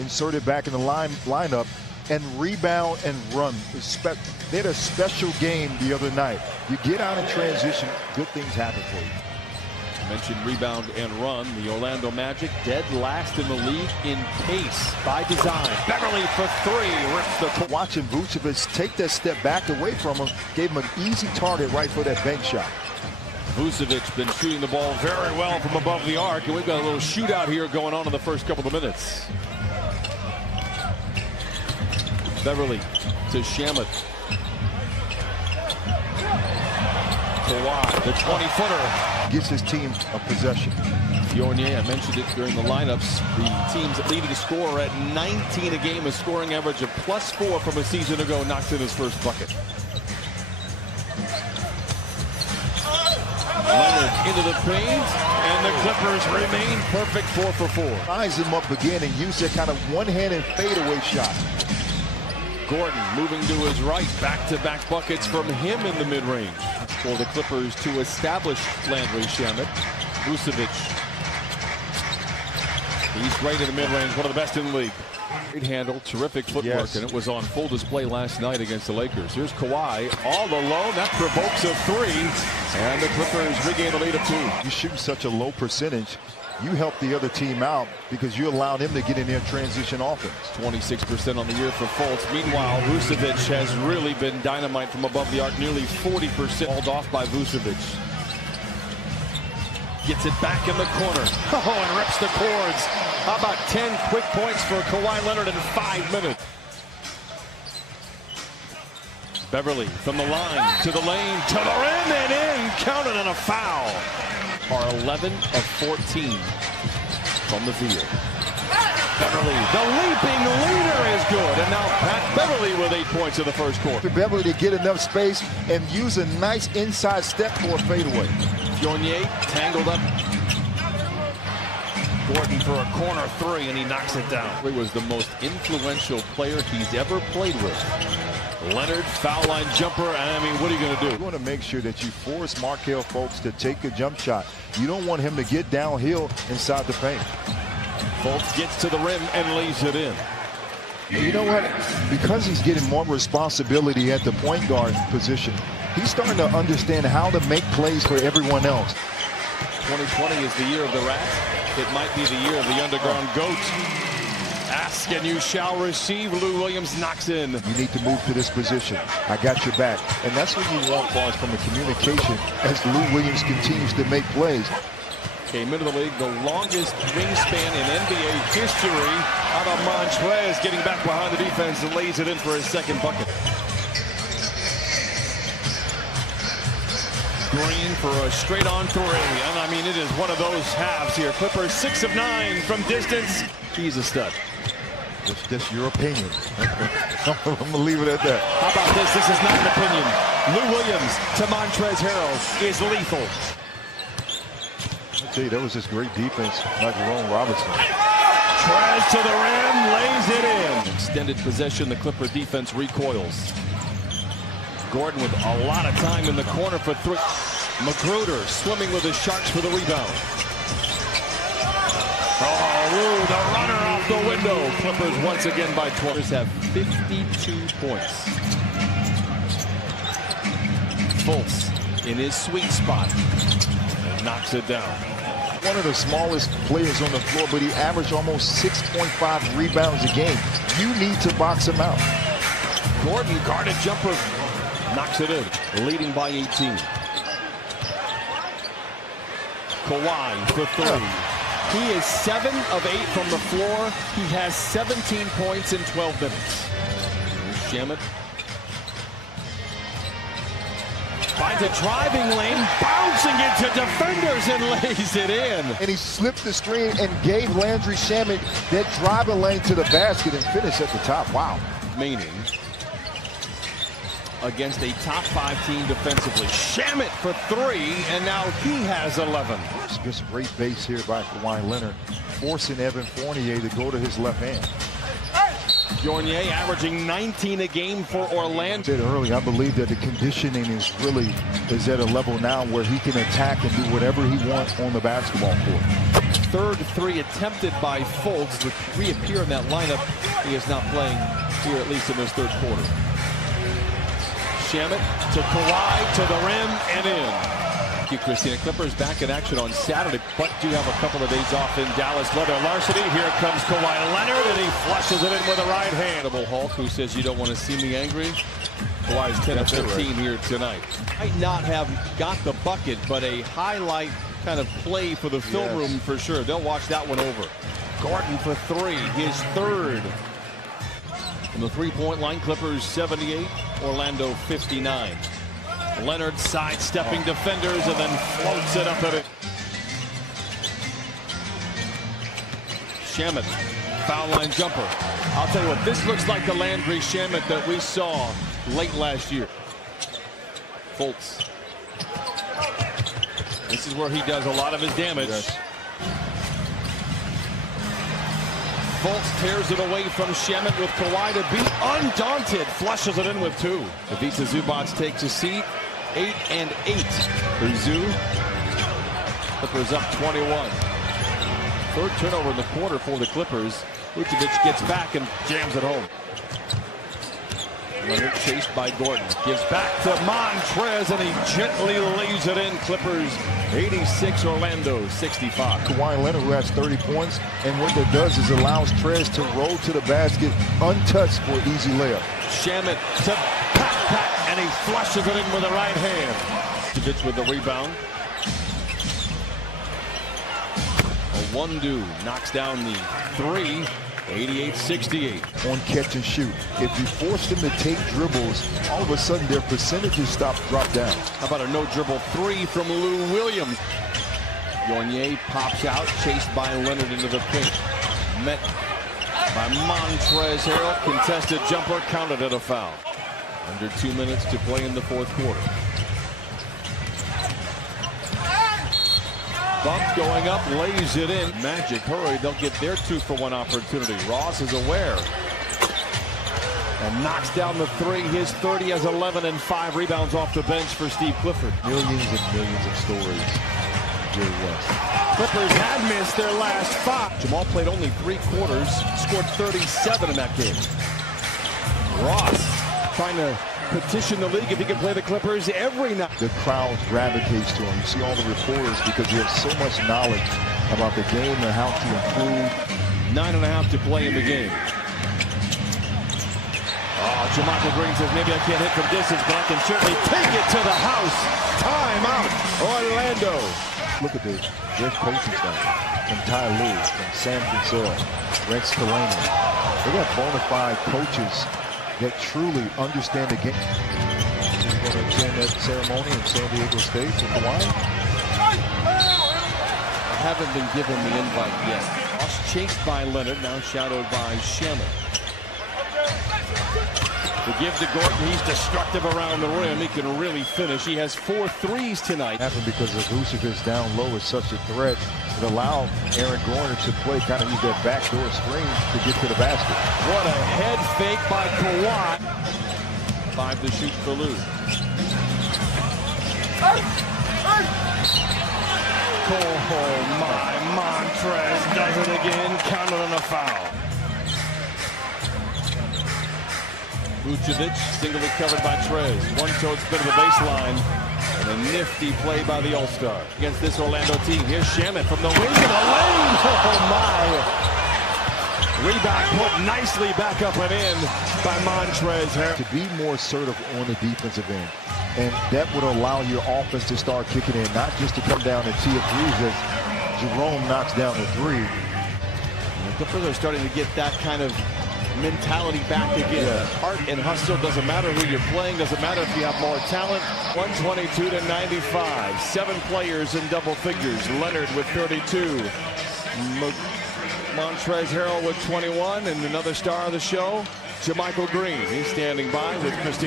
inserted back in the lineup, and rebound and run. They had a special game the other night. You get out in transition, good things happen for you. Mentioned rebound and run. The Orlando Magic dead last in the league in pace by design. Beverly for three. Rips the watching Vucevic take that step back away from him, gave him an easy target right for that bank shot. Vucevic been shooting the ball very well from above the arc, and we've got a little shootout here going on in the first couple of minutes. Beverly to Shamet. Kawhi, the 20-footer. Gets his team a possession. Fournier, I mentioned it during the lineups. The team's leading scorer at 19 a game, a scoring average of +4 from a season ago, knocks in his first bucket. Leonard into the paint, and the Clippers remain perfect 4 for 4. Eyes him up again and use that kind of one-handed fadeaway shot. Gordon moving to his right, back-to-back buckets from him in the mid-range. For the Clippers to establish Landry Shamet. Vucevic. He's great in the mid-range, one of the best in the league. Great handle, terrific footwork, yes. And it was on full display last night against the Lakers. Here's Kawhi, all alone, that provokes a three, and the Clippers regain the lead of 2. You shoot such a low percentage, you help the other team out because you allowed him to get in their transition offense. 26% on the year for Fultz. Meanwhile, Vucevic has really been dynamite from above the arc, nearly 40% hauled off by Vucevic. Gets it back in the corner. Oh, and rips the cords. How about 10 quick points for Kawhi Leonard in 5 minutes? Beverly from the line to the lane to the rim and in. Counted on a foul. Are 11 of 14 from the field. Beverly, the leaping leader is good. And now Pat Beverly with 8 points in the first quarter. Beverly to get enough space and use a nice inside step for a fadeaway. Fournier tangled up. Gordon for a corner three, and he knocks it down. He was the most influential player he's ever played with. Leonard, foul line jumper, and I mean, what are you going to do? You want to make sure that you force Markelle Fultz to take a jump shot. You don't want him to get downhill inside the paint. Fultz gets to the rim and lays it in. You know what? Because he's getting more responsibility at the point guard position, he's starting to understand how to make plays for everyone else. 2020 is the year of the rat. It might be the year of the underground goat. Ask and you shall receive. Lou Williams knocks in. You need to move to this position. I got your back. And that's what you want, Bars, from a communication as Lou Williams continues to make plays. Came into the league the longest wingspan in NBA history. Out of Montrez, getting back behind the defense and lays it in for his second bucket. Green for a straight-on three, and I mean, it is one of those halves here. Clippers 6 of 9 from distance. He's a stud. That's your opinion. I'm going to leave it at that. How about this? This is not an opinion. Lou Williams to Montrezl Harrell is lethal. I tell you, that was just great defense by Jerome Robinson. Trez to the rim, lays it in. Extended possession, the Clipper defense recoils. Gordon with a lot of time in the corner for three. Magruder swimming with the Sharks for the rebound. Oh, Lou, the runner off the window. Clippers once again by 12. Clippers have 52 points. Fultz in his sweet spot and knocks it down. One of the smallest players on the floor, but he averaged almost 6.5 rebounds a game. You need to box him out. Gordon guarded jumper. Knocks it in, leading by 18. Kawhi for three. He is 7 of 8 from the floor. He has 17 points in 12 minutes. Shamet finds a driving lane, bouncing into defenders and lays it in. And he slipped the screen and gave Landry Shamet that driving lane to the basket and finished at the top. Wow. Meaning against a top 5 team defensively. Shamet for three, and now he has 11. Just great base here by Kawhi Leonard, forcing Evan Fournier to go to his left hand. Fournier averaging 19 a game for Orlando. I said earlier, I believe that the conditioning is at a level now where he can attack and do whatever he wants on the basketball court. third three attempted by Fultz to reappear in that lineup. He is not playing here, at least in this third quarter. Shamet to Kawhi, to the rim, and in. Thank you, Christina. Clippers back in action on Saturday, but do have a couple of days off in Dallas. Leather larceny. Here comes Kawhi Leonard, and he flushes it in with a right hand. Hulk, who says, "You don't want to see me angry." Kawhi's 10 of 15 here tonight. Might not have got the bucket, but a highlight kind of play for the film room for sure. They'll watch that one over. Gordon for three, his third. From the three-point line, Clippers 78, Orlando 59. Leonard sidestepping defenders and then floats it up at it. Shamet, foul line jumper. I'll tell you what, this looks like the Landry Shamet that we saw late last year. Fultz. This is where he does a lot of his damage. Yes. Fultz tears it away from Shamet with Kawhi to beat. Undaunted, flushes it in with two. Ivica Zubac takes a seat. 8 and 8 for Zoo. Clippers up 21. Third turnover in the quarter for the Clippers. Vucevic gets back and jams it home. Leonard chased by Gordon. Gives back to Montrez, and he gently lays it in. Clippers 86, Orlando 65. Kawhi Leonard, who has 30 points, and what that does is allows Trez to roll to the basket untouched for an easy layup. Shamet to pat, and he flushes it in with the right hand. Vucevic with the rebound. Wondu knocks down the three. 88-68. On catch and shoot. If you force them to take dribbles, all of a sudden their percentages drop down. How about a no-dribble three from Lou Williams? Fournier pops out, chased by Leonard into the paint. Met by Montrez Harrell. Contested jumper, counted at a foul. Under 2 minutes to play in the fourth quarter. Bucks going up, lays it in. Magic, hurry, they'll get their 2-for-1 opportunity. Ross is aware. And knocks down the three. His 30 has 11 and 5 rebounds off the bench for Steve Clifford. Millions and millions of stories. Jerry West. Clippers had missed their last 5. Jamal played only 3 quarters, scored 37 in that game. Ross trying to petition the league if he can play the Clippers every night. The crowd gravitates to him. You see all the reporters because he has so much knowledge about the game and how to improve. 9.5 to play in the game. Oh, JaMychal Green says maybe I can't hit from distance, but I can certainly take it to the house. Timeout, Orlando. Look at this. There's coaching staff from Ty Lue, from Sam Cassell, Rex Kalani. They got bona fide coaches that truly understand the game. He's going to attend that ceremony in San Diego State for Kawhi. I haven't been given the invite yet. Ross chased by Leonard, now shadowed by Shamet. To give to Gordon, he's destructive around the rim. He can really finish. He has 4 threes tonight. Happened because of Vucevic down low is such a threat. It allowed Aaron Gordon to play, kind of use that backdoor screen to get to the basket. What a head fake by Kawhi. 5 to shoot for Lou. Oh my, Montrez does it again, counted on a foul. Vucevic, singly covered by Trez. One-toed spin to the baseline. And a nifty play by the All-Star against this Orlando team. Here's Shamet from the wing to the lane. Oh, my. Rebound put nicely back up and in by Montrez Harrell. To be more assertive on the defensive end. And that would allow your offense to start kicking in, not just to come down and tee a threes as Jerome knocks down the three. The Clippers are starting to get that kind of mentality back again. Yeah. Heart and hustle, doesn't matter who you're playing, doesn't matter if you have more talent. 122 to 95. 7 players in double figures. Leonard with 32. Montrez Harrell with 21, and another star of the show, JaMychal Green. He's standing by with Christina.